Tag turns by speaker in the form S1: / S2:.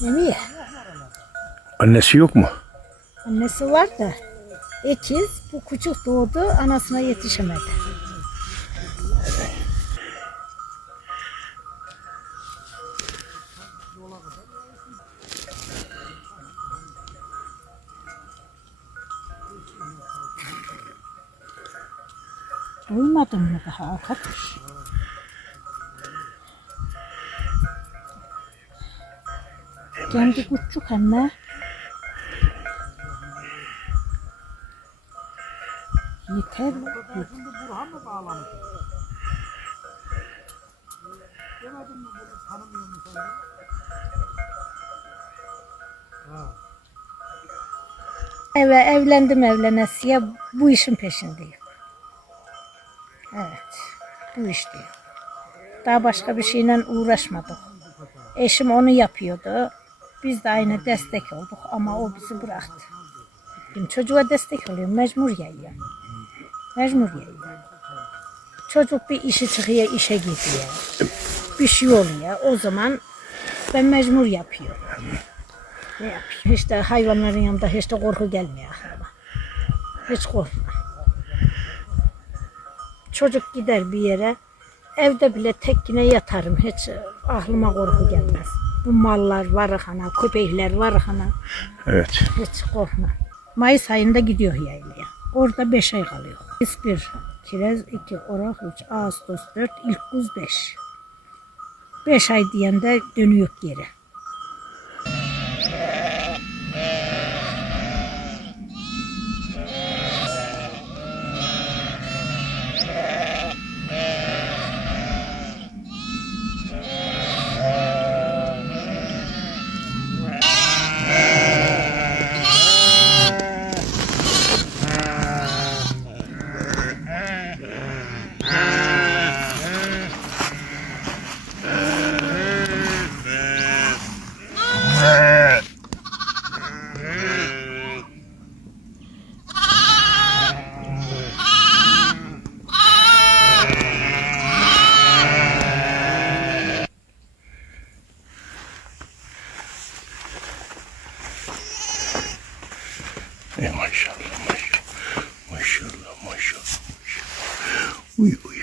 S1: Nereye?
S2: Annesi yok mu?
S1: Annesi var da ikiz bu küçük doğdu anasına yetişemedi. Duymadın mı daha arkadaş? Kendi küçük anne. Yeter.
S3: Burhan mı bağlamış? Demedin mi bunu tanımıyor musun? Ha.
S1: Eve evlendim evlenesiye bu işin peşindeyim. Evet. Bu iş. Daha başka bir şeyle uğraşmadık. Eşim onu yapıyordu. Biz de aynı destek olduk ama o bizi bıraktı. Şimdi çocuğa destek oluyorum. Mecbur yayıyor. Mecbur yayıyor. Çocuk bir işi çıkıyor, işe gidiyor. Bir şey oluyor. O zaman ben mecbur yapıyorum. Ne yapayım? Hiç de hayvanların yanında hiç de korku gelmiyor. Hiç korkma. Çocuk gider bir yere, evde bile tek yine yatarım. Hiç aklıma korku gelmez. Bu mallar var hana, köpekler var hana.
S2: Evet.
S1: Hiç korkma. Mayıs ayında gidiyor yaylaya. Orada beş ay kalıyor. Biz bir, kiraz iki, orak üç, Ağustos dört, ilk kuz beş. Beş ay diyende dönüyor geri.
S2: Ey maşallah maşallah. Maşallah maşallah. maşallah. Uy uy